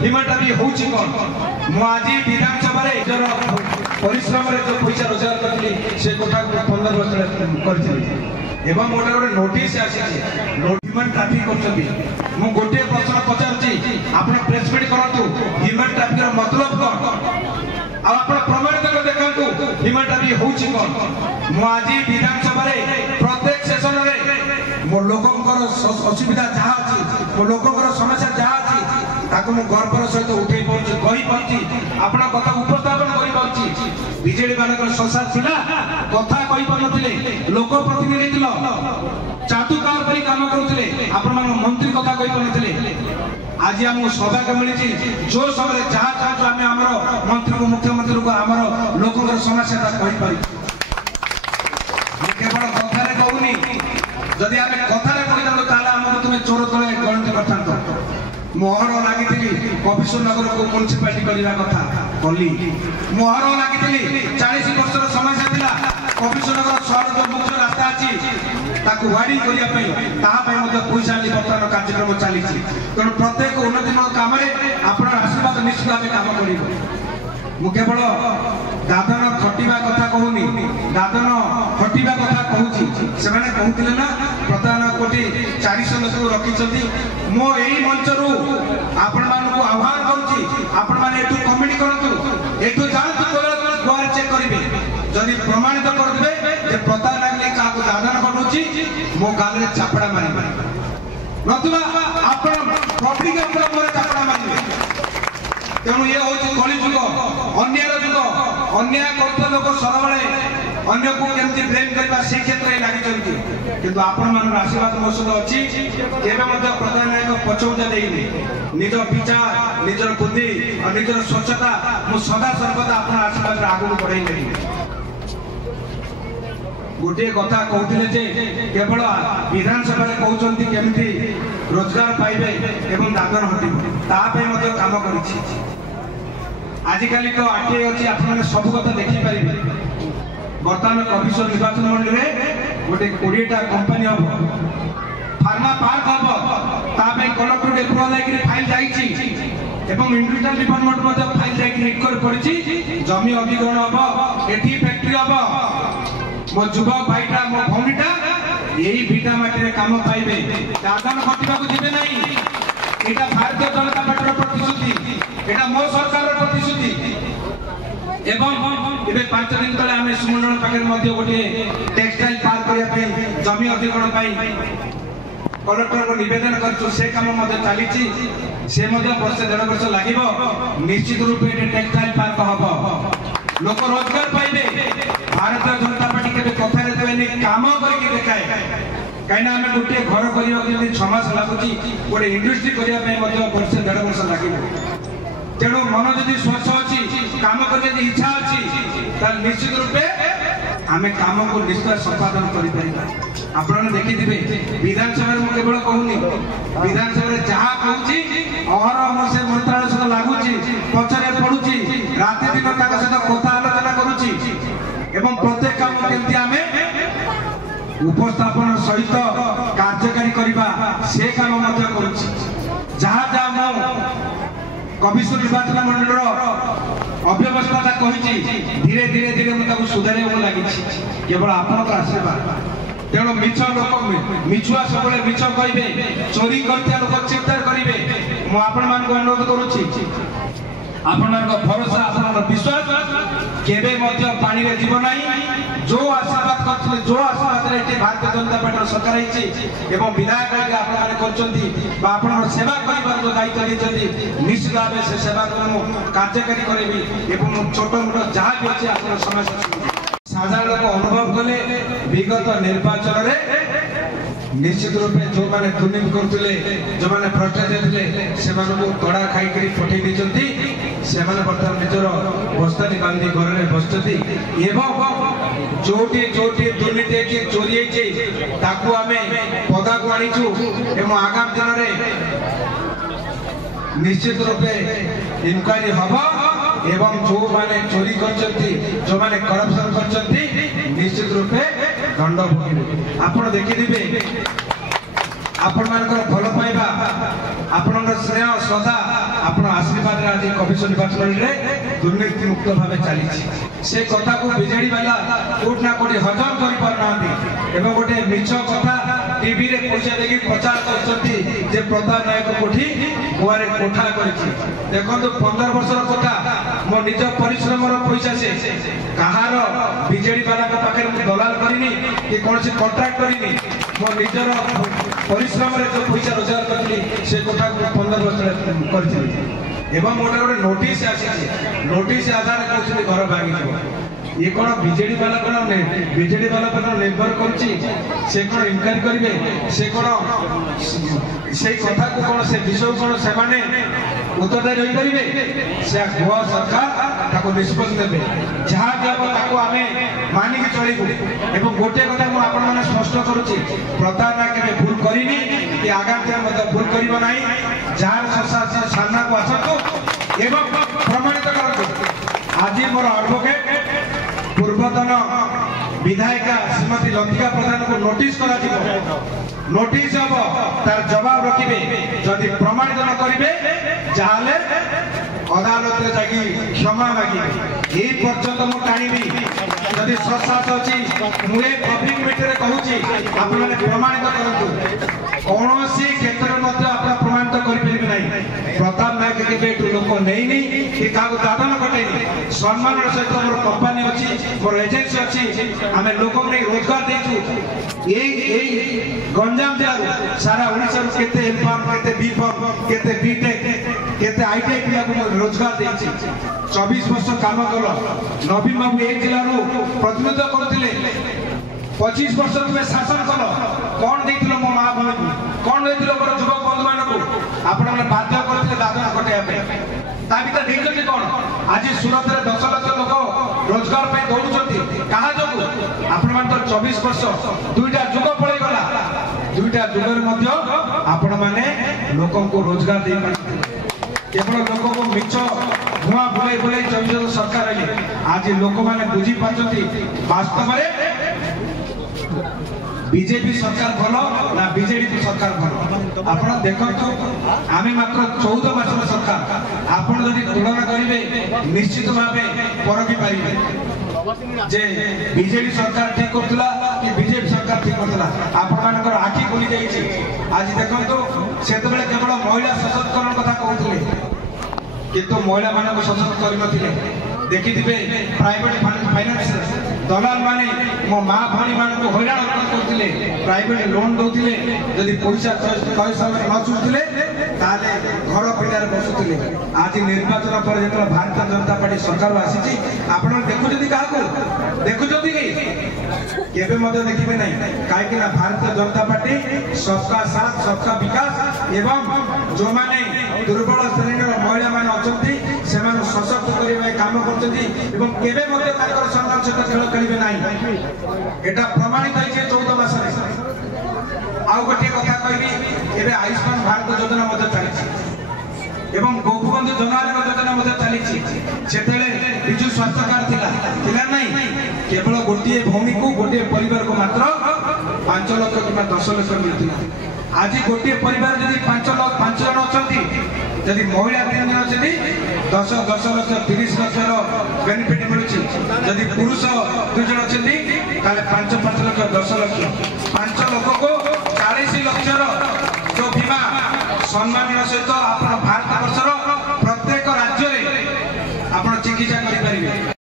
हिमाटा भी होउछि कोन मु आज विधानसभा रे जर परिश्रम रे जो पैसा रोजगार करथि से कोठा 15 वर्ष करथि एवं मोटा गोटे नोटिस आसी ह्यूमन ट्राफिक करछथि मु गोटे प्रश्न पचारछि आपण प्रेस मीट करंतु ह्यूमन ट्राफिक रो मतलब कोन आ आपण प्रमाणित कर देखंतु ह्यूमन ट्राफिक होउछि कोन मु आज विधानसभा रे प्रत्येक सेशन रे मो लोकंकर असुविधा जहा अछि मो लोकंकर समस्या जहा अछि ताको मु गर्वर सहित उठै पहुंची कहि पहुंची आपण कथा उपस्थापन करि पहुंची बीजेडी मानकर संसार थिला कथा कहि पनथिले लोक प्रतिनिधि थिलो चाटुकार परि काम करूथिले आपण मान मंत्री कथा कहि पनथिले आज हम सौभाग्य मिली जो समय जहाँ चाहूँ आम आमर मंत्री को मुख्यमंत्री को आमर लोकंर समस्या कहि पारि केवल कथारे कहूनी जदि आम कथारे कहिथांतो ताले हमको तुम चोर तले गणति करथांतो मोहर लागिथिली कपिसर नगर को म्युनिसिपालिटी करिवा कथा कली मोहर लागिथिली 40 वर्षर समस्या थिला कपिसर नगर शहर जो मुख्य रास्ता अछि ताकू वाडी करिया पई ताहा पई मते पैसा नि बर्तमान कार्यक्रम चली तेणु प्रत्येक उन्नतिमूलक काम आपण आशीर्वाद निश्चित भाव काम करिबो मु केवल दादन खटिबा कथा कहूनी दादन खटिबा कथा कहूची से माने कहूतिले ना प्रधान कोटी 400 लोक रखिछथि मो एही मंचरू आपण मानकु आह्वान करूची आपण माने एटू कमेटी करंतु एटू जानतु द्वार चेक करिवे जदि प्रमाणित कर देबे जे प्रधान लागले काको दादन करूची मो गाले चापड़ा मारी नतुबा आपण पब्लिक ऊपर मोर चापड़ा मारिवे तेणु ये हूँ कली जुग अन्याय जुग अन्याय करता लोक सबले अन्य को केमती ब्लेम करबा से क्षेत्र में लगी किंतु आपण मान आशीर्वाद मो सहित अच्छी केबे मध्य प्रधान नायक पछौजा देइनी निज विचार निजर बुद्धि और निजर स्वच्छता मु सदा सर्वदा आपण आशीर्वाद आगु बढ़ाई नहीं गोटे कथा कहते जे केवल विधानसभा कहते केमती रोजगार पाइबे एवं दादन हटिबे तापे मध्य काम करिछि आजिकाली तो आरटीआई अछि आपने सब कथा देखि पारिबे वर्तमान कमिशन निर्वाचन मंडल रे गोटे 20टा कंपनी हम फार्मा पार्क हम तापे कलेक्टर के अप्रूवल लागिरे फाइल जाइछि एवं इंडस्ट्रियल डिपार्टमेंट मध्य फाइल जाइकि रिकॉर्ड करिछि जमी अधिग्रहण हम एठी फैक्ट्री हम मो युवक भाईटा मो भौनीटा यही भिटा माटी रे काम पाइबे दादन खटिबा को दिबे नहीं एटा भारतीय जनता पार्टी प्रतिश्रुति एटा मो सरकार प्रतिश्रुति एवं एबे 5 दिन तले आमे सुमंडल पाखे मध्ये गोटे टेक्सटाइल पार्क करिया पे जमी अधिग्रहण पाई कलेक्टर को निवेदन करछु से काम मध्ये चालीछि से मध्ये वर्ष 1.5 वर्ष लागिबो निश्चित रूप से टेक्सटाइल पार्क हबो लोक रोजगार पाइबे भारतीय जनता पार्टी के कथा रे देबे काम करके देखाए कहीं आम गोटे घर करने 6 मास लगुच गोटे इंडस्ट्री करने वर्ष 1.5 वर्ष लगे तेणु मन जदि स्वच्छ अच्छी काम करने इच्छा अच्छी निश्चित रूपे आम काम को निश्चय संपादन कर आपने देखिथे विधानसभा में केवल कहूनी विधानसभा जहाँ कहूँ अहरह से मंत्रालय सहित लगुच पचरे पड़ुची राति दिन सहित कथा आलोचना करुच्ची एवं प्रत्येक काम केमती आमे उपस्थापन सहित कार्यकारी करबा से काम मध्य करुच्ची जहाँ जहाँ मो कमिशन निर्वाचन मंडल अव्यवस्था कही धीरे धीरे धीरे मुझे सुधारे लगी केवल आपन आशीर्वाद तेणु मिछ लोक मिछुआ सब मिछ कहे चोरी करता लोक चिंतार करेंगे मुझे अनुरोध करुच्ची आपण भरोसा आपण विश्वास केबे मध्य पानी रे जीव नहीं जो आशीर्वाद करथले जो आशीर्वाद रे भारतीय जनता पार्टी सरकार होइछि एवं विधायक आगे आपण माने करचंती बा आपण सेवा करिबार जो दायित्व लेचंती निश्चित भाव से सेवा को कार्यकारी करेबी एवं छोट मोट जहाँ भी अछि आपण समस्या साधारण लोक अनुभव कले विगत निर्वाचन रे निश्चित रूप में जो माने दुर्नीति करथिले जो माने भ्रष्टाचार थे से तड़ा खाई पठे देती से बर्तमान निजर बस्तानी बांधी घर में बसती जोटी जोटी दुर्नीति चोरी ताकू आम पदा को आनीचु एवं आगामी दिन में निश्चित रूपे इनक्वारी हम एवं जो माने चोरी करचंती जो माने करप्शन करचंती निश्चित रूपे दंड भोगिबे आपण देखिदिबे आपण मानकर भल पाइबा आपण स्नेह श्रद्धा आपण आशीर्वाद आज कमिशन निर्वाचन में दुर्नीति मुक्त भाव चली से कथा को बीजेडी वाला कोट ना कोटी हजम कर पारना एवं गोटे मिछ कथा टीवी रे पैसा देकी प्रचार करछंती जे प्रताप नायक कोठी गुआरे कोठा करछि देखो 15 वर्षर कथा मो निज परिश्रम रो पैसा से कहार बीजेडी वाला के पाखे दलाल करिनी कि कोनसी कॉन्ट्रैक्ट करिनी मो निजर परिश्रम रे जो पैसा रोजगार करली से कथा 15 वर्ष करछि एवं मोटा गोटे नोटिस आसी नोटिस आधार कहते घर भांगी ये कौन बीजेडी वाला कौन बीजेडी वाला पर निर्भर करुच्ची से कौन इनक्वारी करेंगे से कौन से कथा को कौन से विषय कौन से माने उत्तरदायी रही पारे से गोवा सरकार ताको निष्पत्ति देबे जहाँ जब ताको आमे मानिक चलिबु एवं गोटे कथा मु आपण माने स्पष्ट करूची प्रताप नायक केबे भूल करिनी कि आगामी दिन मते भूल करिबो नाही जहाँ संसार सामना को आसतु एवं प्रमाणित करतु आज मोर एडवोकेट पूर्वतन विधायिका श्रीमती लतिका प्रधान को नोटिस करा नोटिस हम तार जवाब रखिबे जदि प्रमाणित न करिवे जाले अदालत रे जागी क्षमा मागी ए पर्यंत मु टाणीबी जदि ससास अछि मुए पब्लिक मीटिंग रे कहूची आपण माने प्रमाणित करंतु कौनसी क्षेत्र में आप प्रमाणित करें ना प्रताप नायक के लोक नहीं कि दादन कटे सम्मान सहित मोर कंपानी अच्छी मोर एजेन्सी अच्छी आम लोक नहीं रोजगार देचु गंजाम जिला सारा ओडिशा केते एमफार्म केते बीफार्म केते बीटेक केते आईटीआई पिला को रोजगार देछि 24 वर्ष काम कल नवीन बाबू ए जिला प्रतिनिधित्व करथिले 25 वर्ष तुम शासन कल कौन देथिलो मो मां भणी कौन देथिलो मोर युवक बंधु मानक आपण माने बाध्य करथिले दादन कटेया पे ता भीतर देखिते कौन आज सूरत रे 10 लाख लोक रोजगार पे दौड़ुचंती कहा जोगु आपण मान तो 24 वर्ष दुईटा जुग पळै गला दुईटा जुगर मध्य आपण माने लोकन को रोजगार दे केवल लोक को मिछ धुआ बुलाई बुलाई 24 सरकार आइले आज लोक माने बुझी पाछंती वास्तव में बीजेपी सरकार भलो ना बीजेडी सरकार भलो आपण देखंतु आमे मात्र 14 मासर सरकार आपण जदि तुलना करिवे निश्चित भाबे परखि पारिबे जे बीजेडी सरकार ठीक करथला कि बीजेपी सरकार ठीक करथला आपण मानकर आखि खुली जाईछि आज देखंतु सेते बेले केवल महिला सशक्तिकरण कथा कहउथले किंतु महिला मानक सशक्त करि नथिले देखिथिबे प्राइवेट फाइनेंस दलाल माने मो मां भणी मान को हैरान करथिले प्राइवेट लोन दोथिले यदि पैसा तय समय न चुथिले ताले घर पिलार बसुथिले आज निर्वाचन पर जेतला भारतीय जनता पार्टी सरकार आसीची आपण देखु जदी काहा को देखु जदी केबे मते देखिबे नै काहे कि ना भारतीय जनता पार्टी सबका साथ सबका विकास एवं जो माने दुर्बल श्रेणीर महिला माने अछंती सेमान सशक्त करिवे काम करछंती एवं केबे मते ताकर सम्मान सहित खेल खेलिबे नाही एटा प्रमाणित होइछे 14 मास रे आउ गोटे कथा कहबी एबे आयुष्मान भारत योजना मते चलिछि एवं गोपबंधु जन आरोग्य योजना मते चलिछि सेतेले बिजु स्वास्थ्य कार्ड थिला नाही केवल गोटिए भूमि को गोटिए परिवार को मात्र 5 लाख कि 10 लाख मिलथिला आज गोटिए परिवार जदि 5 जन अछंती यदि महिला 3 जन अछंती 10 लाख 30 लाख बेनिफिट मिलुछि यदि पुरुष 2 जन अछंती ताले 5 लाख 10 लाख 5 लाख को 40 लाख रो जो बीमा सम्मान सहित आपण भारत वर्षर प्रत्येक राज्य रे आपण चिकित्सा करि परिबे।